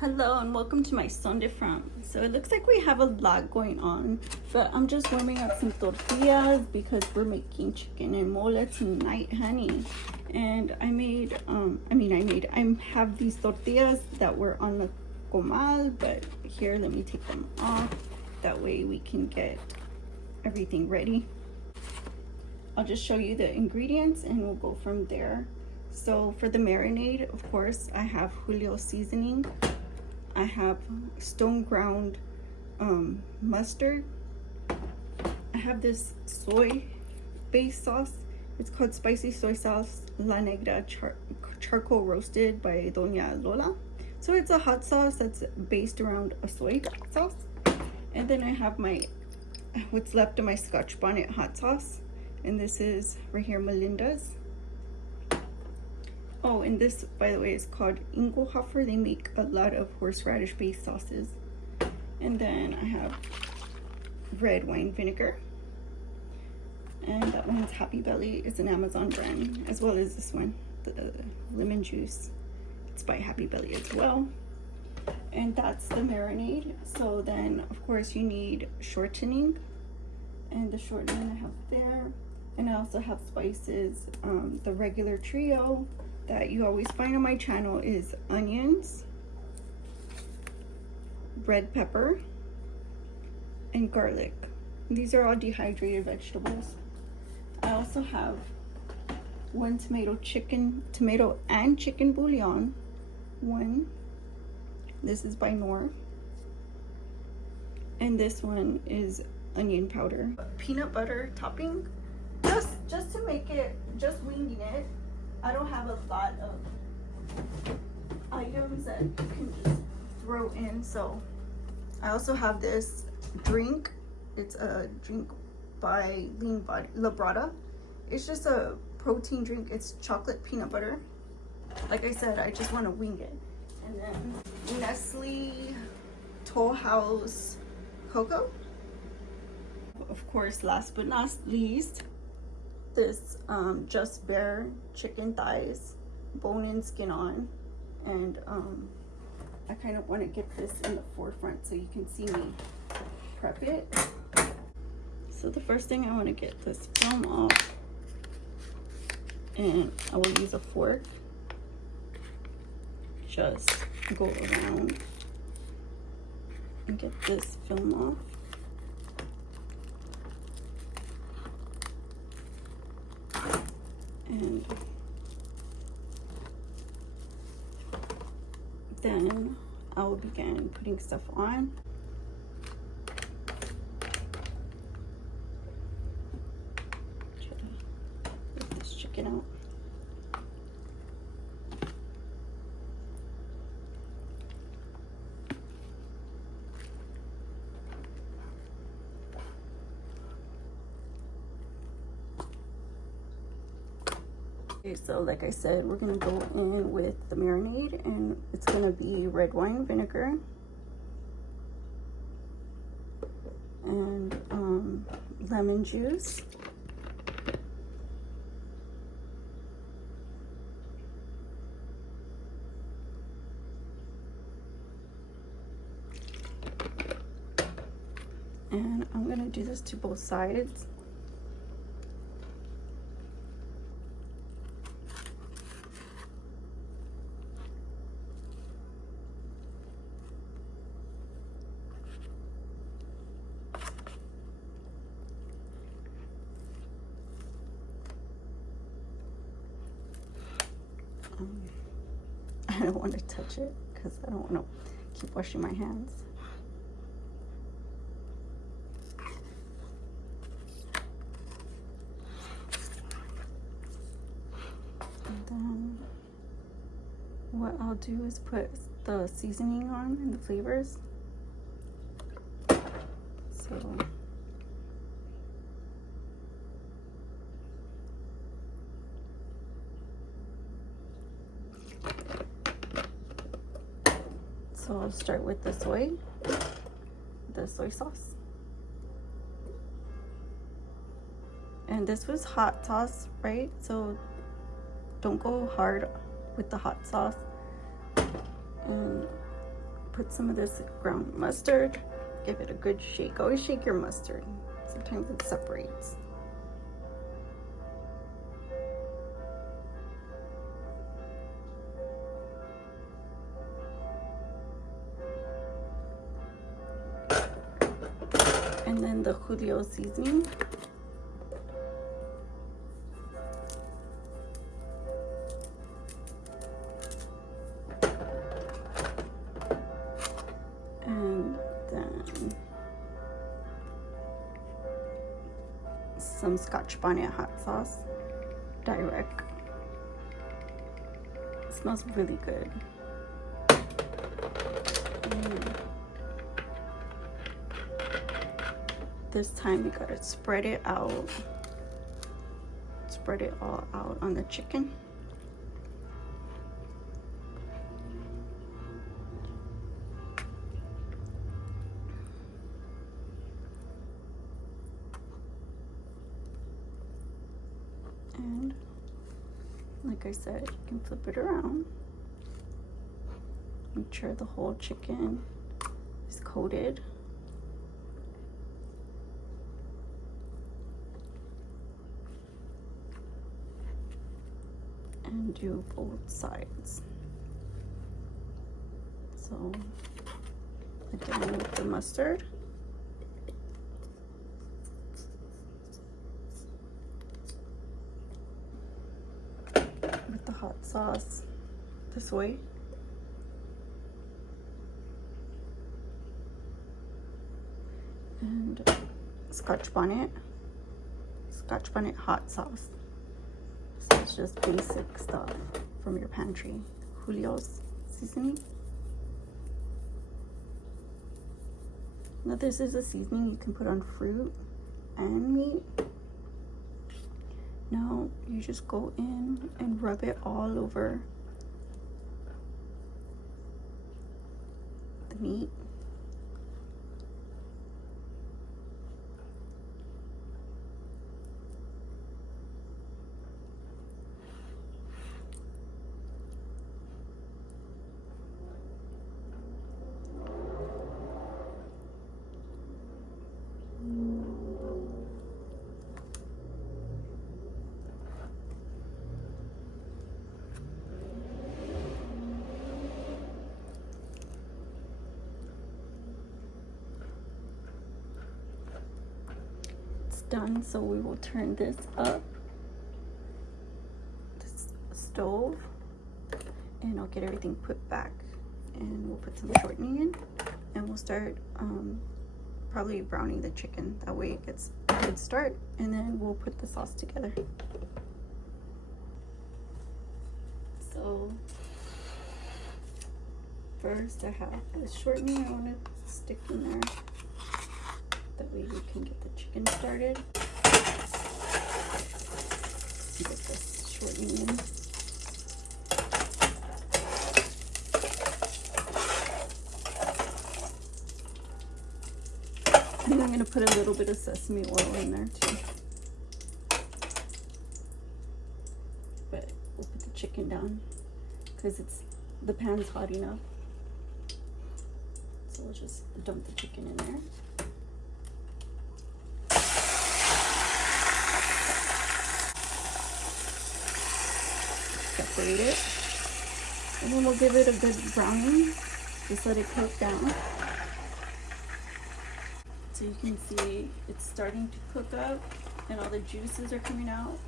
Hello and welcome to my Sunday Fram. So it looks like we have a lot going on, but I'm just warming up some tortillas because we're making chicken and mole tonight, honey. And I have these tortillas that were on the comal, but here, let me take them off. That way we can get everything ready. I'll just show you the ingredients and we'll go from there. So for the marinade, of course, I have Julio seasoning. I have stone ground mustard. I have this soy based sauce. It's called spicy soy sauce La Negra charcoal roasted by Doña Lola. So it's a hot sauce that's based around a soy sauce. And then I have what's left of my Scotch bonnet hot sauce. And this is right here, Melinda's. Oh, and this, by the way, is called Ingelhofer. They make a lot of horseradish based sauces. And then I have red wine vinegar. And that one's Happy Belly. It's an Amazon brand, as well as this one, the lemon juice. It's by Happy Belly as well. And that's the marinade. So then, of course, you need shortening. And the shortening I have there. And I also have spices. The regular trio that you always find on my channel is onions, red pepper, and garlic. These are all dehydrated vegetables. I also have one tomato and chicken bouillon. One. This is by Knorr. And this one is onion powder. Peanut butter topping. Just to make it, just winging it. I don't have a lot of items that you can just throw in. So I also have this drink. It's a drink by Lean Body Labrada. It's just a protein drink. It's chocolate peanut butter. Like I said, I just want to wing it. And then Nestle Toll House cocoa. Of course, last but not least, this Just Bare chicken thighs, bone and skin on. And I kind of want to get this in the forefront so you can see me prep it. So the first thing, I want to get this film off, and I will use a fork. Just go around and get this film off. And then I will begin putting stuff on. Try to get this chicken out. Okay, so like I said, we're gonna go in with the marinade, and it's gonna be red wine vinegar and lemon juice, and I'm gonna do this to both sides. I don't want to touch it because I don't want to keep washing my hands. And then what I'll do is put the seasoning on and the flavors. So I'll start with the soy sauce. And this was hot sauce, right? So don't go hard with the hot sauce. And put some of this ground mustard. Give it a good shake. Always shake your mustard. Sometimes it separates. And then the Julio seasoning. And then some Scotch bonnet hot sauce, direct. It smells really good. This time we gotta spread it out. Spread it all out on the chicken. And like I said, you can flip it around. Make sure the whole chicken is coated. And do both sides. So again with the mustard. With the hot sauce this way. And Scotch bonnet hot sauce. So it's just basic stuff from your pantry. Julio's seasoning. Now this is a seasoning you can put on fruit and meat. Now you just go in and rub it all over the meat. Done, so we will turn this up, this stove, and I'll get everything put back, and we'll put some shortening in, and we'll start probably browning the chicken. That way it gets a good start, and then we'll put the sauce together. So first I have the shortening I want to stick in there. That way we can get the chicken started. Get this shortening in. And I'm going to put a little bit of sesame oil in there too. But we'll put the chicken down because the pan's hot enough. So we'll just dump the chicken in there. Separate it, and then we'll give it a good browning. Just let it cook down. So you can see it's starting to cook up and all the juices are coming out.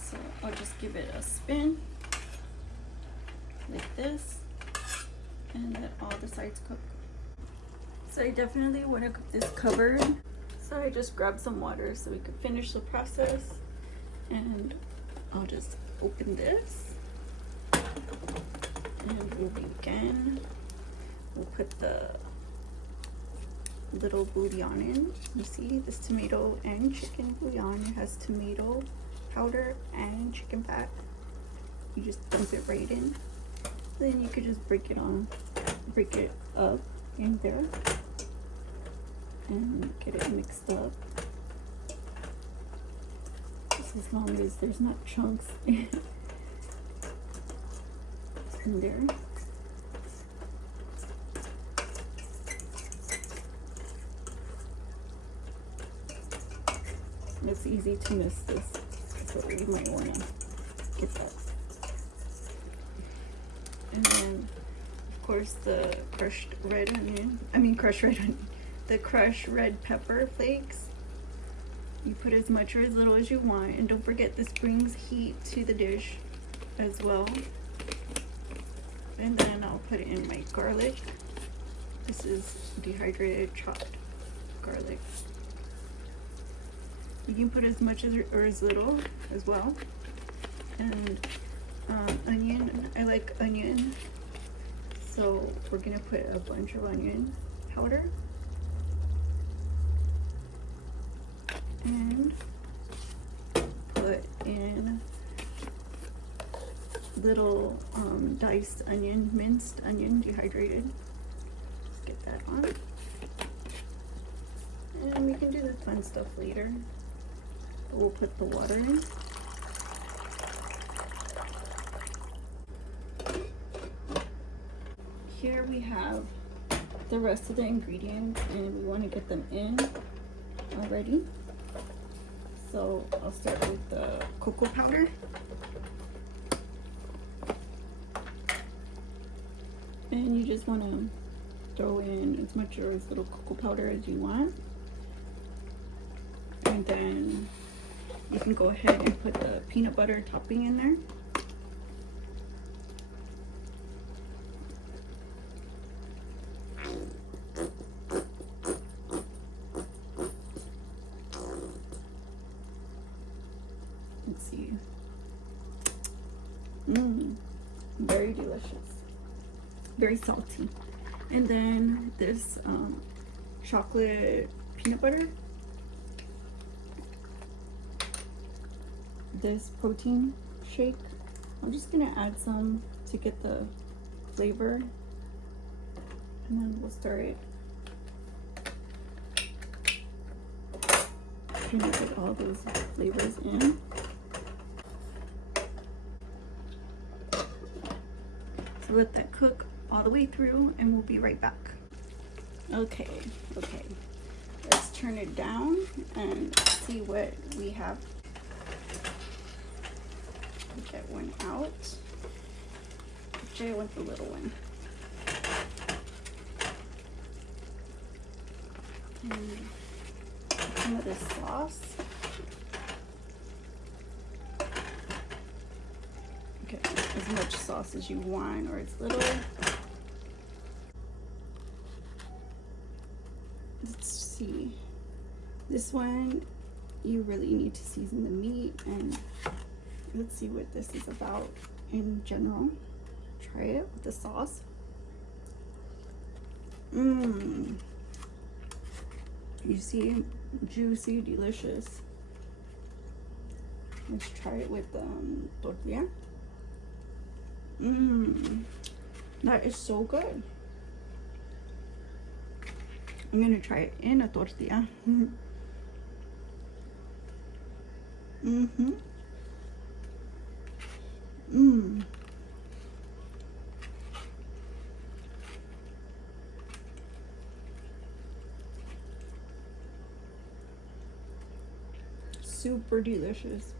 So I'll just give it a spin like this, and let all the sides cook. So I definitely want to cook this covered. So I just grabbed some water so we could finish the process. And I'll just open this. And we'll begin. We'll put the little bouillon in. You see this tomato and chicken bouillon. It has tomato powder and chicken fat. You just dump it right in. Then you could just break it up in there and get it mixed up. as long as there's not chunks in there. It's easy to miss this, so you might want to get that. And then, of course, the crushed red onion. The crushed red pepper flakes. You put as much or as little as you want, and don't forget this brings heat to the dish as well. And then I'll put in my garlic. This is dehydrated chopped garlic. You can put as much or as little as well. And onion, I like onion, so we're gonna put a bunch of onion powder. And put in little diced onion, minced onion, dehydrated. Just get that on. And we can do the fun stuff later. We'll put the water in. Here we have the rest of the ingredients, and we want to get them in already. So I'll start with the cocoa powder. And you just want to throw in as much or as little cocoa powder as you want. And then you can go ahead and put the peanut butter topping in there. Let's see. Very delicious. Very salty. And then this chocolate peanut butter. This protein shake. I'm just gonna add some to get the flavor. And then we'll start trying to put all those flavors in. So let that cook all the way through, and we'll be right back. Okay, let's turn it down and see what we have. Get one out. Actually, I want the little one. And some of this sauce. Okay, as much sauce as you want, or as little. Let's see. This one, you really need to season the meat, and let's see what this is about in general. Try it with the sauce. You see, juicy, delicious. Let's try it with tortilla. That is so good. I'm gonna try it in a tortilla. Super delicious.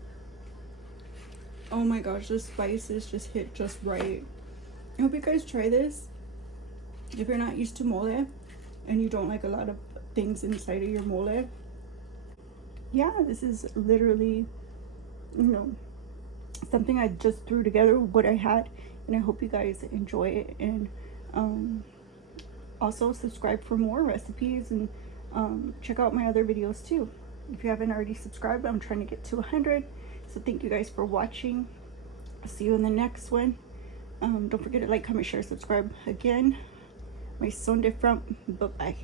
Oh my gosh, the spices just hit just right. I hope you guys try this. If you're not used to mole and you don't like a lot of things inside of your mole, yeah, this is literally, something I just threw together with what I had, and I hope you guys enjoy it. And also subscribe for more recipes, and check out my other videos too. If you haven't already subscribed, I'm trying to get to 100. So thank you guys for watching. I'll see you in the next one. Don't forget to like, comment, share, subscribe again. My son de front. Bye bye.